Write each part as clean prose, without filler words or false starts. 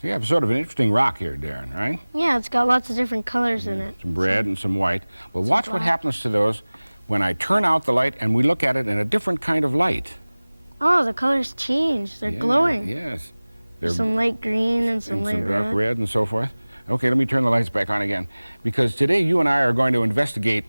So you have sort of an interesting rock here, Darren, right? Yeah, it's got lots of different colors in it. Some red and some white. Well, watch what happens to those when I turn out the light and we look at it in a different kind of light. Oh, the colors change. They're glowing. Yes. There's some light green and some light red. Dark red and so forth. Okay, let me turn the lights back on again. Because today you and I are going to investigate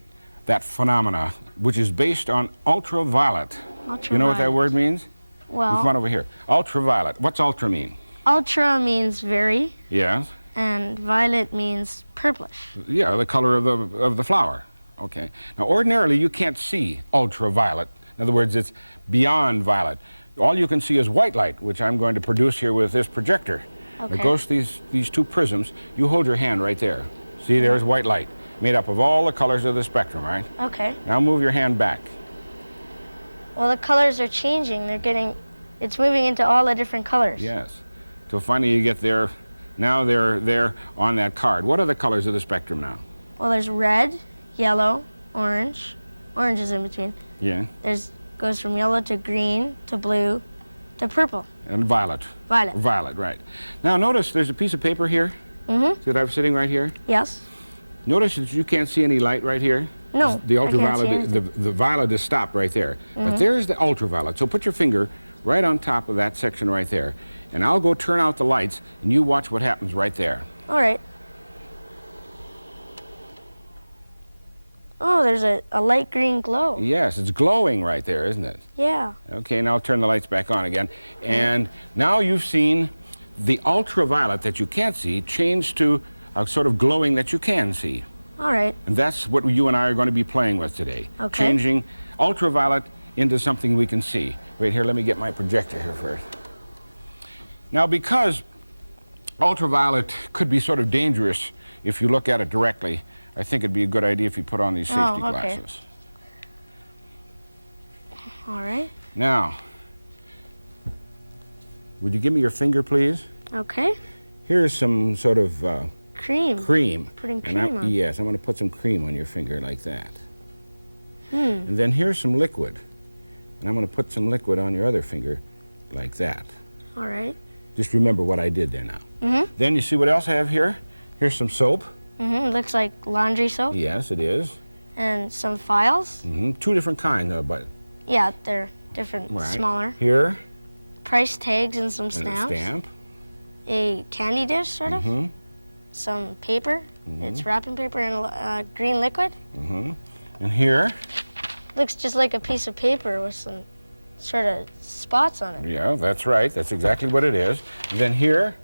that phenomena, which is based on ultraviolet. Ultraviolet. You know what that word means? Well, Come on over here. Ultraviolet. What's ultra mean? Ultra means very. Yes. And violet means purplish. Yeah, the color of the flower. Okay. Now, ordinarily, you can't see ultraviolet. In other words, it's beyond violet. All you can see is white light, which I'm going to produce here with this projector. Okay. It goes to these two prisms. You hold your hand right there. See, there's white light, made up of all the colors of the spectrum, right? Okay. Now move your hand back. Well, the colors are changing. It's moving into all the different colors. Yes. So finally you get there. Now they're there on that card. What are the colors of the spectrum now? Well, there's red, yellow, orange. Orange is in between. Yeah. Goes from yellow to green to blue to purple. And violet. Violet. Violet, right. Now notice there's a piece of paper here. Mm-hmm. See that I'm sitting right here? Yes. Notice that you can't see any light right here. No, the ultraviolet, I can't see anything. the violet is stopped right there. Mm-hmm. But there's the ultraviolet. So put your finger right on top of that section right there. And I'll go turn out the lights, and you watch what happens right there. All right. Oh, there's a light green glow. Yes, it's glowing right there, isn't it? Yeah. Okay, now I'll turn the lights back on again. And now you've seen the ultraviolet that you can't see change to a sort of glowing that you can see. All right. And that's what you and I are going to be playing with today. Okay. Changing ultraviolet into something we can see. Wait here, let me get my projector here first. Now, because ultraviolet could be sort of dangerous if you look at it directly, I think it'd be a good idea if you put on these safety glasses. All right. Now, would you give me your finger, please? Okay. Here's some sort of cream. Cream. Putting cream on. Yes, I'm going to put some cream on your finger like that. And then here's some liquid. And I'm going to put some liquid on your other finger like that. All right. Just remember what I did there now. Then you see what else I have here? Here's some soap. Looks like laundry soap. Yes, it is. And some files. Two different kinds, but Yeah, they're different, smaller. Here. Price tags and some And stamps. a stamp. A candy dish, sort of. Some paper. It's wrapping paper and green liquid. And here. Looks just like a piece of paper with some sort of spots on it. Yeah, that's right. That's exactly what it is. And then here.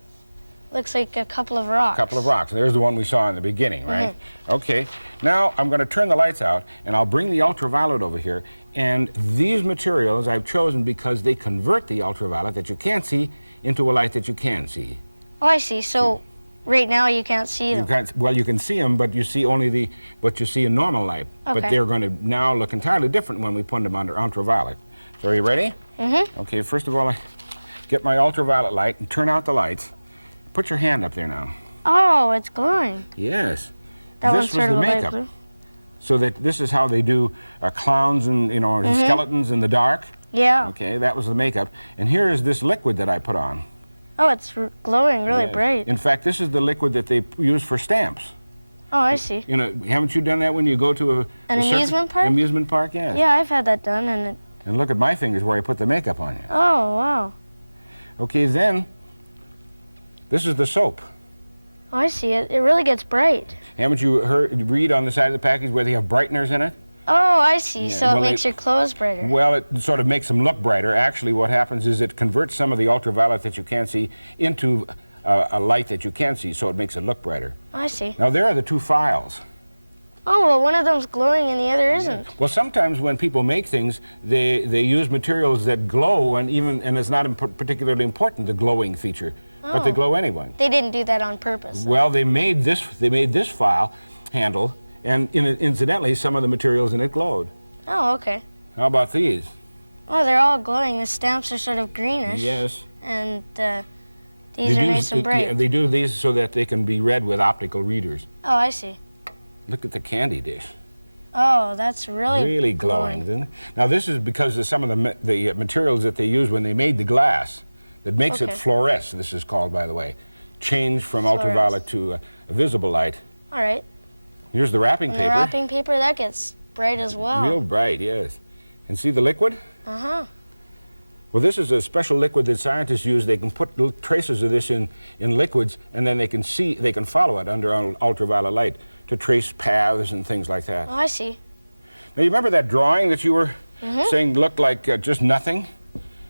Looks like a couple of rocks. A couple of rocks. There's the one we saw in the beginning, right? Okay. Now I'm going to turn the lights out, and I'll bring the ultraviolet over here. And these materials I've chosen because they convert the ultraviolet that you can't see into a light that you can see. Oh, I see. So right now you can't see them. Well, you can see them, but you see only what you see in normal light. Okay. But they're going to now look entirely different when we put them under ultraviolet. So are you ready? Okay, first of all, I get my ultraviolet light and turn out the lights. Put your hand up there now. Oh, it's glowing. Yes. That This one's was sort the of a light makeup. blue. So that this is how they do clowns and skeletons in the dark. Yeah. Okay, that was the makeup. And here is this liquid that I put on. Oh, it's glowing really Yes. bright. In fact, this is the liquid that they use for stamps. Oh, I see. You know, haven't you done that when you go to An amusement park? Amusement park, yes. Yeah, I've had that done, and And look at my fingers where I put the makeup on you. oh, wow. Okay, then, this is the soap. Oh, I see it. It really gets bright. Haven't you read on the side of the package where they have brighteners in it? Oh, I see. Yeah, So well, it makes your clothes brighter. Well, it sort of makes them look brighter. Actually, what happens is it converts some of the ultraviolet that you can't see into a light that you can see, so it makes it look brighter. I see. Now, there are the two files. Oh, well, one of them's glowing and the other isn't. Well, sometimes when people make things, they use materials that glow, and it's not particularly important, the glowing feature, but they glow anyway. They didn't do that on purpose. Well, they made this file handle, and incidentally, some of the materials in it glowed. Oh, okay. How about these? Oh, they're all glowing. The stamps are sort of greenish. Yes. And these are nice and bright. Yeah, they do these so that they can be read with optical readers. Oh, I see. Look at the candy dish. Oh, that's really glowing, isn't it? Now, this is because of some of the materials that they used when they made the glass that makes it fluoresce, this is called, by the way. Change from ultraviolet to a visible light. All right. Here's the wrapping paper. The wrapping paper, that gets bright as well. Real bright, yes. And see the liquid? Uh-huh. Well, this is a special liquid that scientists use. They can put little traces of this in liquids, and then they can follow it under ultraviolet light to trace paths and things like that. Oh, I see. Now, you remember that drawing that you were saying looked like just nothing?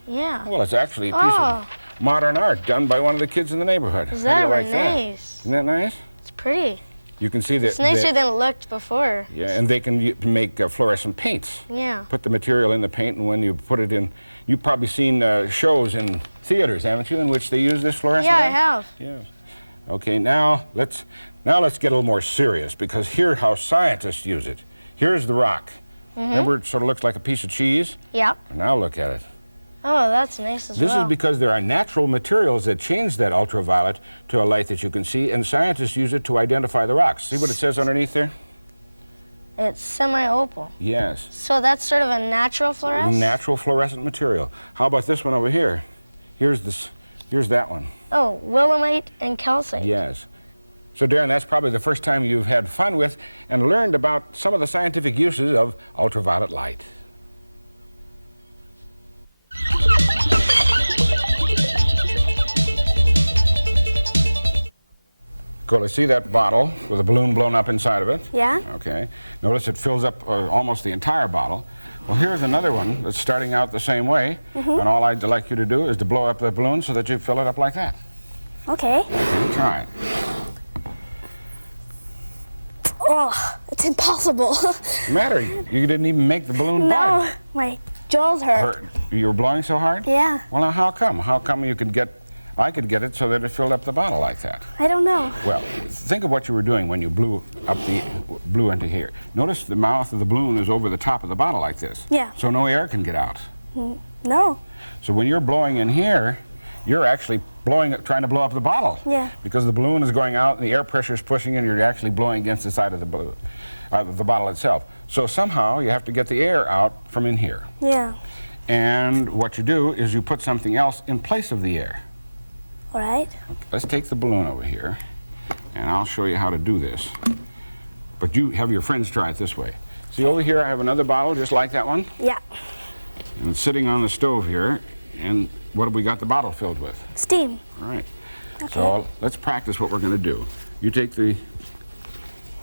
Yeah. Well, it's actually a piece of modern art done by one of the kids in the neighborhood. Is that like nice? Isn't that nice? It's pretty. You can see that. It's nicer than it looked before. Yeah, and they can make fluorescent paints. Yeah. Put the material in the paint, and when you put it in, you've probably seen shows in theaters, haven't you, in which they use this fluorescent light? I have. Yes. Okay, now let's get a little more serious, because here's how scientists use it. Here's the rock. Remember, it sort of looks like a piece of cheese? Yeah. Now look at it. Oh, that's nice as well. This is because there are natural materials that change that ultraviolet to a light that you can see, and scientists use it to identify the rocks. See what it says underneath there? It's semi-opal. Yes. So that's sort of a natural fluorescent? Natural fluorescent material. How about this one over here? Here's that one. Oh, willemite and calcite. Yes. So, Darren, that's probably the first time you've had fun with and learned about some of the scientific uses of ultraviolet light. Cool. See that bottle with a balloon blown up inside of it? Yeah. Okay. Notice it fills up almost the entire bottle. Well, here's another one that's starting out the same way, and all I'd like you to do is to blow up the balloon so that you fill it up like that. Okay. Okay, try it. Oh, it's impossible. What's the matter? You didn't even make the balloon budge. No, my jaws hurt. You were blowing so hard? Yeah. Well, now how come? How come I could get it so that it filled up the bottle like that? I don't know. Well, think of what you were doing when you blew into here. Notice the mouth of the balloon is over the top of the bottle like this. Yeah. So no air can get out. No. So when you're blowing in here, you're actually trying to blow up the bottle. Yeah. Because the balloon is going out and the air pressure is pushing in, you're actually blowing against the side of the bottle itself. So somehow you have to get the air out from in here. Yeah. And what you do is you put something else in place of the air. All right. Okay, let's take the balloon over here, and I'll show you how to do this. But you have your friends try it this way. See, over here I have another bottle just like that one. Yeah. And it's sitting on the stove here, and what have we got the bottle filled with? Steam. All right. Okay. So let's practice what we're going to do. You take the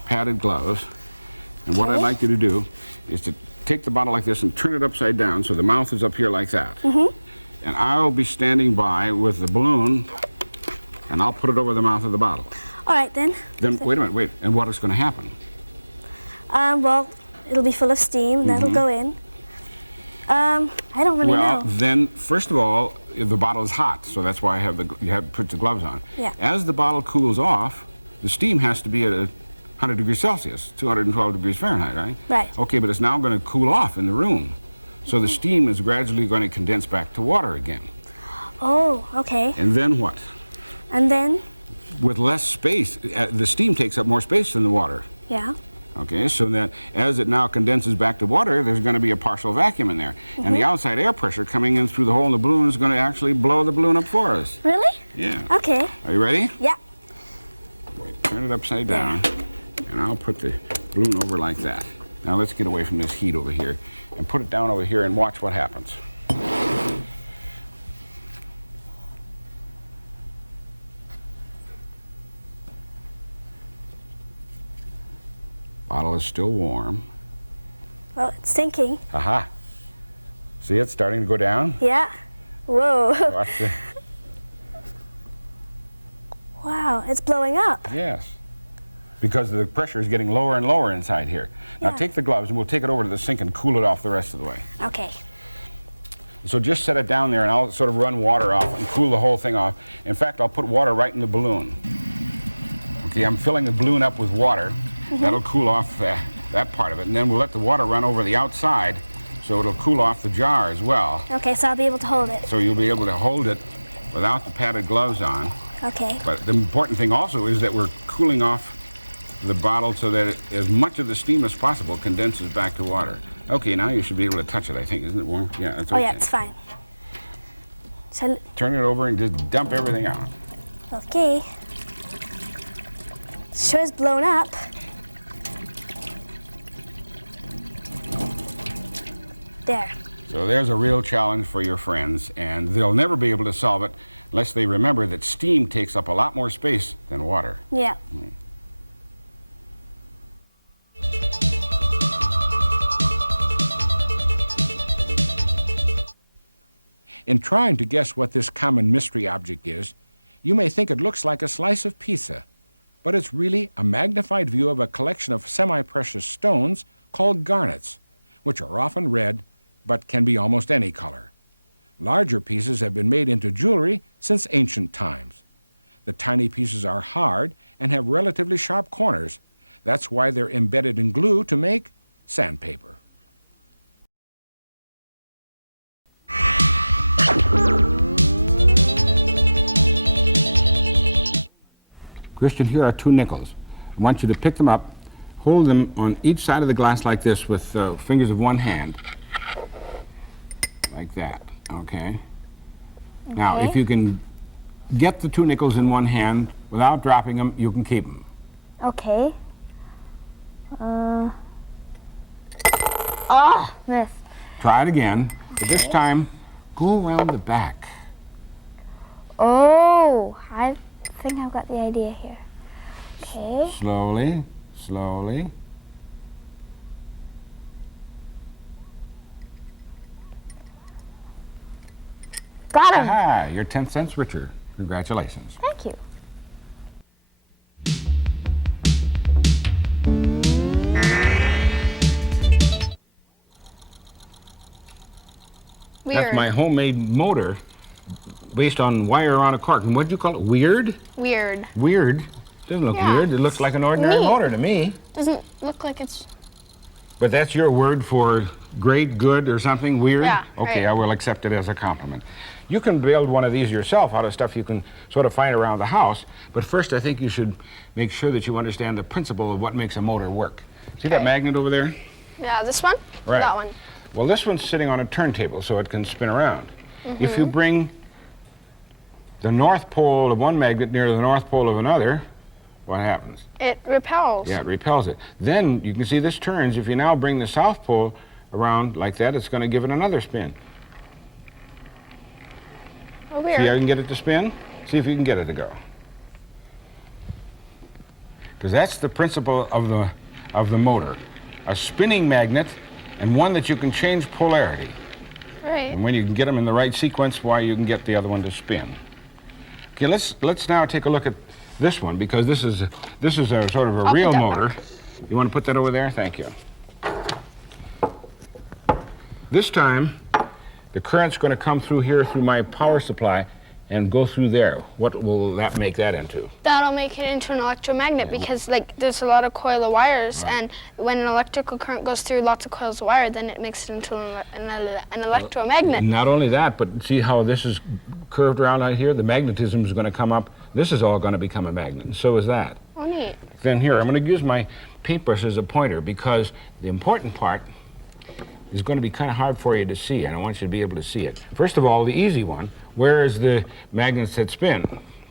padded gloves, and what I'd like you to do is to take the bottle like this and turn it upside down so the mouth is up here like that. And I'll be standing by with the balloon, and I'll put it over the mouth of the bottle. All right, then. Then, wait a minute, wait. And what is going to happen? Well, it'll be full of steam. That'll go in. I don't really know. Well, then, first of all, the bottle is hot, so that's why you have put the gloves on. Yeah. As the bottle cools off, the steam has to be at 100 degrees Celsius, 212 degrees Fahrenheit, right? Right. Okay, but it's now going to cool off in the room. So the steam is gradually going to condense back to water again. Oh, okay. And then what? And then? With less space, the steam takes up more space than the water. Yeah. Okay, so that as it now condenses back to water, there's going to be a partial vacuum in there. And the outside air pressure coming in through the hole in the balloon is going to actually blow the balloon up for us. Really? Yeah. Okay. Are you ready? Yeah. Turn it upside down, and I'll put the balloon over like that. Now let's get away from this heat over here and put it down over here and watch what happens. Bottle is still warm. Well, it's sinking. Aha. See, it's starting to go down. Yeah. Whoa. Watch the... Wow, it's blowing up. Yes. because the pressure is getting lower and lower inside here. Now take the gloves and we'll take it over to the sink and cool it off the rest of the way. Okay. So just set it down there and I'll sort of run water off and cool the whole thing off. In fact, I'll put water right in the balloon. Okay, I'm filling the balloon up with water. That'll cool off that part of it, and then we'll let the water run over the outside so it'll cool off the jar as well. Okay, so I'll be able to hold it. So you'll be able to hold it without the padded gloves on. Okay. But the important thing also is that we're cooling off the bottle so that as much of the steam as possible condenses back to water. Okay, now you should be able to touch it, I think. Isn't it warm? Yeah, it's okay. Oh yeah, it's fine. So, turn it over and just dump everything out. Okay. Sure is blown up. There. So there's a real challenge for your friends, and they'll never be able to solve it unless they remember that steam takes up a lot more space than water. Yeah. In trying to guess what this common mystery object is, you may think it looks like a slice of pizza, but it's really a magnified view of a collection of semi-precious stones called garnets, which are often red but can be almost any color. Larger pieces have been made into jewelry since ancient times. The tiny pieces are hard and have relatively sharp corners. That's why they're embedded in glue to make sandpaper. Christian, here are 2 nickels. I want you to pick them up, hold them on each side of the glass like this with fingers of one hand. Like that, okay? Now, if you can get the 2 nickels in one hand without dropping them, you can keep them. Okay. Missed. Try it again, but this time, go around the back. Oh, I think I've got the idea here. Okay. Slowly, slowly. Got him. Aha, you're 10 cents richer. Congratulations. Thank you. Weird. That's my homemade motor based on wire on a cork. And what'd you call it? Weird? Weird. Weird? Doesn't look weird. It looks like an ordinary Neat. motor to me. Doesn't look like it's... But that's your word for great, good, or something? Weird? Yeah, Okay, right. I will accept it as a compliment. You can build one of these yourself out of stuff you can sort of find around the house. But first, I think you should make sure that you understand the principle of what makes a motor work. See that magnet over there? Yeah, this one? Right. That one. Well, this one's sitting on a turntable, so it can spin around. If you bring the north pole of one magnet near the north pole of another, what happens? It repels. Yeah, it repels it. Then you can see this turns. If you now bring the south pole around like that, it's going to give it another spin. Oh, See how you weird. can get it to spin? See if you can get it to go. Because that's the principle of the motor. A spinning magnet and one that you can change polarity. Right. And when you can get them in the right sequence, why you can get the other one to spin. Okay, let's now take a look at this one, because this is a sort of a I'll real put that motor. back. You want to put that over there? Thank you. This time, the current's going to come through here through my power supply and go through there. What will that make that into? That'll make it into an electromagnet because, like, there's a lot of coil of wires, and when an electrical current goes through lots of coils of wire, then it makes it into an electromagnet. Not only that, but see how this is curved around out here? The magnetism is going to come up. This is all going to become a magnet, and so is that. Oh, neat. Then here, I'm going to use my paintbrush as a pointer because the important part is going to be kind of hard for you to see, and I want you to be able to see it. First of all, the easy one, where is the magnets that spin?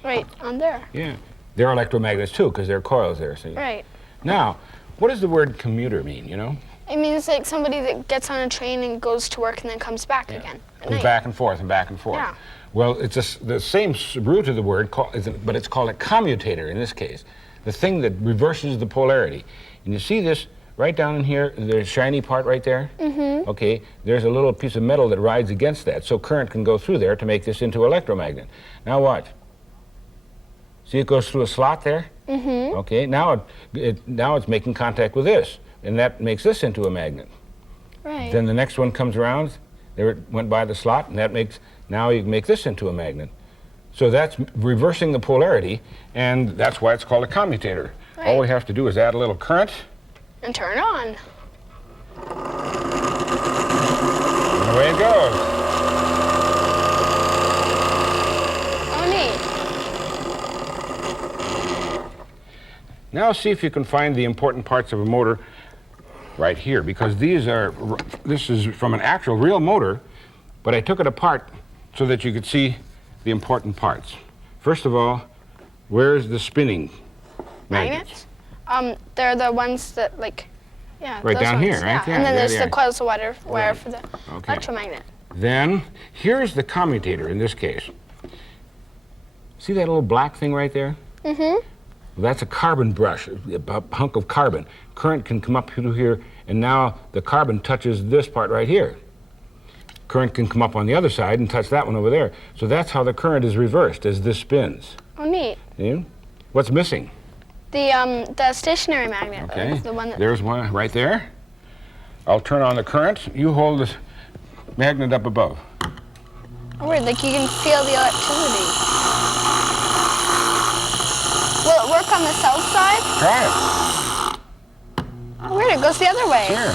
Right, on there. Yeah, they're electromagnets too, because there are coils there, see? Right. Now, what does the word commuter mean, you know? It means like somebody that gets on a train and goes to work and then comes back again at Goes night. back and forth and back and forth. Yeah. Well, it's the same root of the word, but it's called a commutator in this case. The thing that reverses the polarity. And you see this right down in here, the shiny part right there? Mm-hmm. Okay, there's a little piece of metal that rides against that, so current can go through there to make this into electromagnet. Now watch. See it goes through a slot there? Okay, now now it's making contact with this, and that makes this into a magnet. Right. Then the next one comes around, there it went by the slot, and that makes, now you make this into a magnet. So that's reversing the polarity, and that's why it's called a commutator. Right. All we have to do is add a little current, And turn on. and away it goes. Oh, neat. Now see if you can find the important parts of a motor right here, because this is from an actual real motor, but I took it apart so that you could see the important parts. First of all, where's the spinning magnets? They're the ones that, like, yeah. Right those down ones, here, right? Yeah. Yeah, And then there there's they the are. coils of wire Right. for the Okay. electromagnet. Then here's the commutator in this case. See that little black thing right there? Mm-hmm. That's a carbon brush, a hunk of carbon. Current can come up through here, and now the carbon touches this part right here. Current can come up on the other side and touch that one over there. So that's how the current is reversed as this spins. Oh, neat. See? What's missing? The stationary magnet. Okay, The one that. there's one right there. I'll turn on the current. You hold this magnet up above. Oh, weird. Like you can feel the electricity. Will it work on the south side? Try it. Oh, weird. It goes the other way. Here.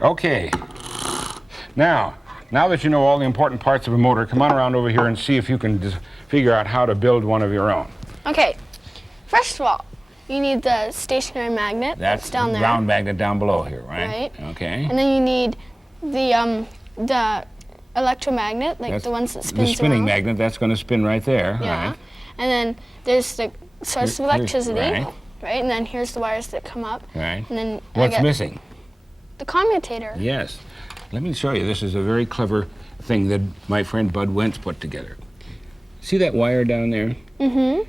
Okay. Now that you know all the important parts of a motor, come on around over here and see if you can just figure out how to build one of your own. Okay. First of all, you need the stationary magnet. That's down the there. round magnet down below here, right? Right. Okay. And then you need the electromagnet, like That's the ones that spins the spinning around. magnet, that's going to spin right there, Yeah. right? And then there's the source of Here's- electricity. right. And then here's the wires that come up. Right. And then What's I get missing? the commutator. Yes. Let me show you. This is a very clever thing that my friend Bud Wentz put together. See that wire down there? Mm-hmm.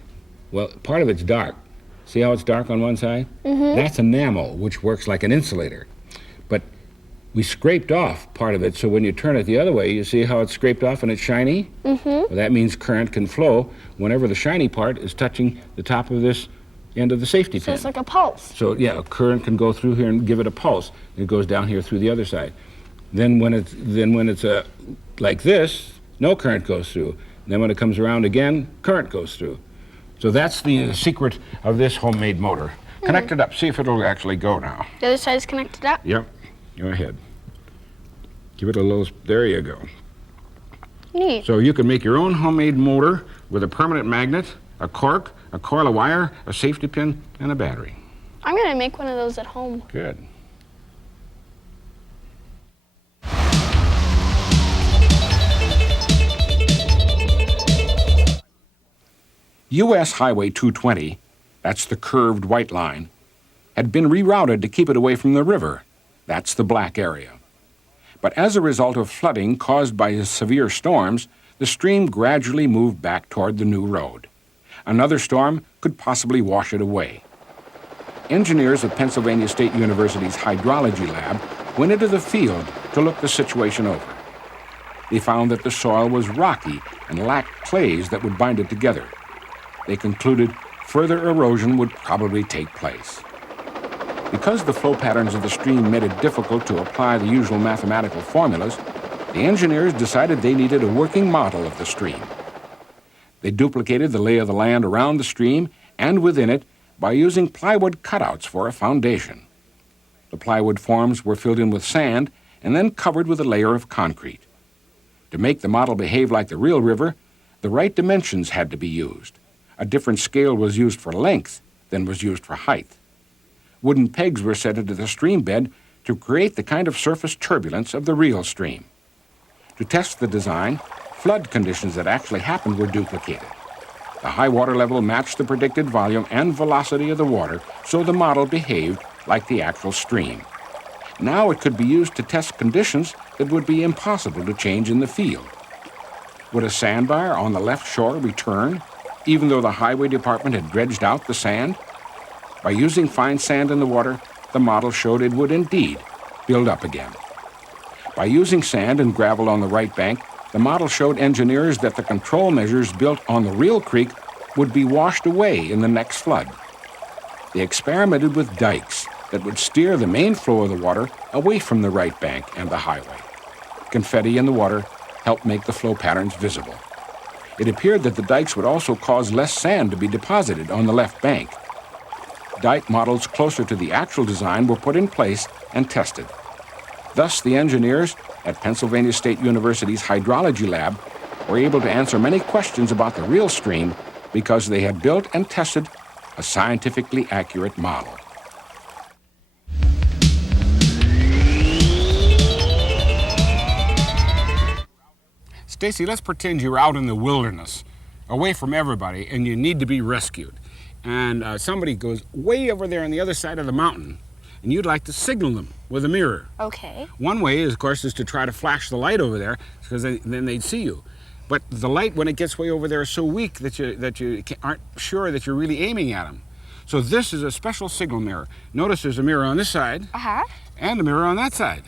Well, part of it's dark. See how it's dark on one side? Mm-hmm. That's enamel, which works like an insulator. But we scraped off part of it, so when you turn it the other way, you see how it's scraped off and it's shiny? Mm-hmm. Well, that means current can flow whenever the shiny part is touching the top of this end of the safety So pin. it's like a pulse. So yeah, a current can go through here and give it a pulse. It goes down here through the other side. Then when it's like this, no current goes through. Then when it comes around again, current goes through. So that's the secret of this homemade motor. Connect it up. See if it'll actually go now. The other side is connected up. Yep. Go ahead. Give it a little. There you go. Neat. So you can make your own homemade motor with a permanent magnet, a cork, a coil of wire, a safety pin, and a battery. I'm gonna make one of those at home. Good. U.S. Highway 220, that's the curved white line, had been rerouted to keep it away from the river. That's the black area. But as a result of flooding caused by severe storms, the stream gradually moved back toward the new road. Another storm could possibly wash it away. Engineers at Pennsylvania State University's hydrology lab went into the field to look the situation over. They found that the soil was rocky and lacked clays that would bind it together. They concluded further erosion would probably take place. Because the flow patterns of the stream made it difficult to apply the usual mathematical formulas, the engineers decided they needed a working model of the stream. They duplicated the lay of the land around the stream and within it by using plywood cutouts for a foundation. The plywood forms were filled in with sand and then covered with a layer of concrete. To make the model behave like the real river, the right dimensions had to be used. A different scale was used for length than was used for height. Wooden pegs were set into the stream bed to create the kind of surface turbulence of the real stream. To test the design, flood conditions that actually happened were duplicated. The high water level matched the predicted volume and velocity of the water, so the model behaved like the actual stream. Now it could be used to test conditions that would be impossible to change in the field. Would a sandbar on the left shore return, even though the highway department had dredged out the sand? By using fine sand in the water, the model showed it would indeed build up again. By using sand and gravel on the right bank, the model showed engineers that the control measures built on the real creek would be washed away in the next flood. They experimented with dikes that would steer the main flow of the water away from the right bank and the highway. Confetti in the water helped make the flow patterns visible. It appeared that the dikes would also cause less sand to be deposited on the left bank. Dike models closer to the actual design were put in place and tested. Thus, the engineers at Pennsylvania State University's hydrology lab were able to answer many questions about the real stream because they had built and tested a scientifically accurate model. Stacy, let's pretend you're out in the wilderness, away from everybody, and you need to be rescued. And somebody goes way over there on the other side of the mountain, and you'd like to signal them with a mirror. Okay. One way, of course, is to try to flash the light over there, because then they'd see you. But the light, when it gets way over there, is so weak that you aren't sure that you're really aiming at them. So this is a special signal mirror. Notice there's a mirror on this side and a mirror on that side.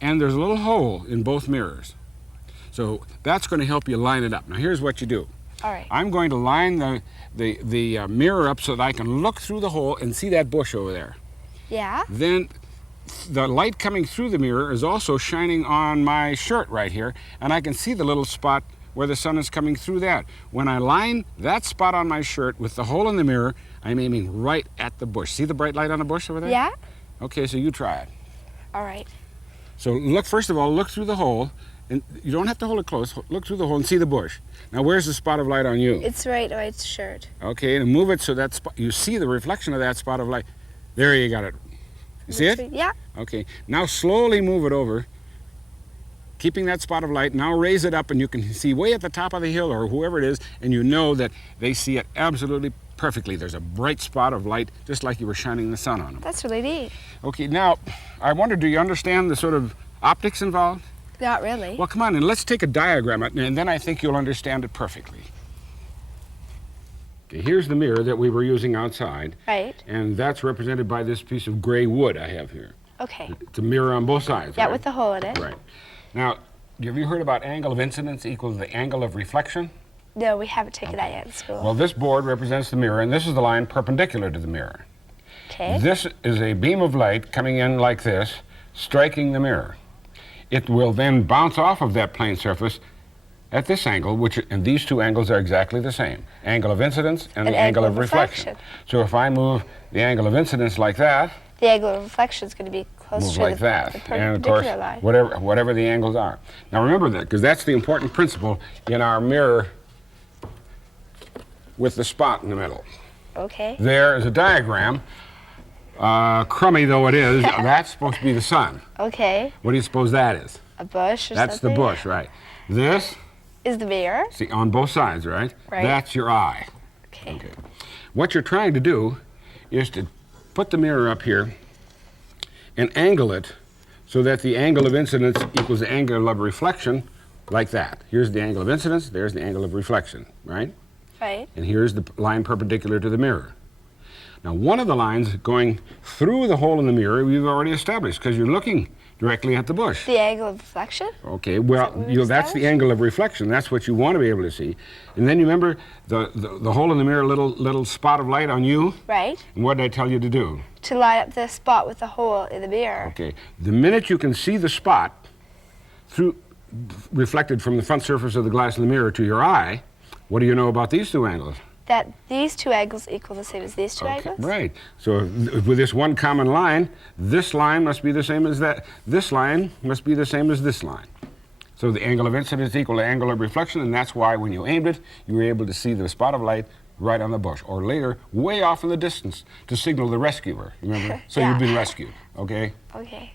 And there's a little hole in both mirrors. So that's going to help you line it up. Now here's what you do. All right. I'm going to line the mirror up so that I can look through the hole and see that bush over there. Yeah. Then the light coming through the mirror is also shining on my shirt right here, and I can see the little spot where the sun is coming through that. When I line that spot on my shirt with the hole in the mirror, I'm aiming right at the bush. See the bright light on the bush over there? Yeah. Okay, so you try it. All right. So look, first of all, look through the hole, and you don't have to hold it close. Look through the hole and see the bush. Now, where's the spot of light on you? It's right on my shirt. Okay, and move it so that you see the reflection of that spot of light. There, you got it. You see it? Yeah. Okay, now slowly move it over, keeping that spot of light. Now raise it up, and you can see way at the top of the hill, or whoever it is, and you know that they see it absolutely perfectly. There's a bright spot of light, just like you were shining the sun on them. That's really neat. Okay, now, I wonder, do you understand the sort of optics involved? Not really. Well, come on, and let's take a diagram, and then I think you'll understand it perfectly. Okay, here's the mirror that we were using outside. Right. And that's represented by this piece of gray wood I have here. Okay. It's a mirror on both sides. Yeah, right? with the hole in it. Right. Now, have you heard about angle of incidence equals the angle of reflection? No, we haven't taken that yet in school. Well, this board represents the mirror, and this is the line perpendicular to the mirror. Okay. This is a beam of light coming in like this, striking the mirror. It will then bounce off of that plane surface at this angle, and these two angles are exactly the same. Angle of incidence and the angle of reflection. So if I move the angle of incidence like that, the angle of reflection is going to be closer move to like the that. perpendicular And of course, line. whatever the angles are. Now remember that, because that's the important principle in our mirror with the spot in the middle. Okay. There is a diagram. Crummy though it is, that's supposed to be the sun. Okay. What do you suppose that is? A bush or That's something? the bush, right. This, Is the mirror? see, on both sides, right? Right. That's your eye. Okay. Okay. What you're trying to do is to put the mirror up here and angle it so that the angle of incidence equals the angle of reflection, like that. Here's the angle of incidence, there's the angle of reflection, right? Right. And here's the line perpendicular to the mirror. Now, one of the lines going through the hole in the mirror we've already established, because you're looking directly at the bush. The angle of reflection? Okay, well, what we've that's the established? angle of reflection. That's what you want to be able to see. And then you remember the hole in the mirror, little spot of light on you? Right. And what did I tell you to do? To line up the spot with the hole in the mirror. Okay, the minute you can see the spot reflected from the front surface of the glass in the mirror to your eye, what do you know about these two angles? That these two angles equal the same as these two angles? Right. So with this one common line, this line must be the same as that. This line must be the same as this line. So the angle of incidence equal the angle of reflection, and that's why when you aimed it, you were able to see the spot of light right on the bush, or later, way off in the distance, to signal the rescuer, remember? So Yeah. you've been rescued, okay? Okay.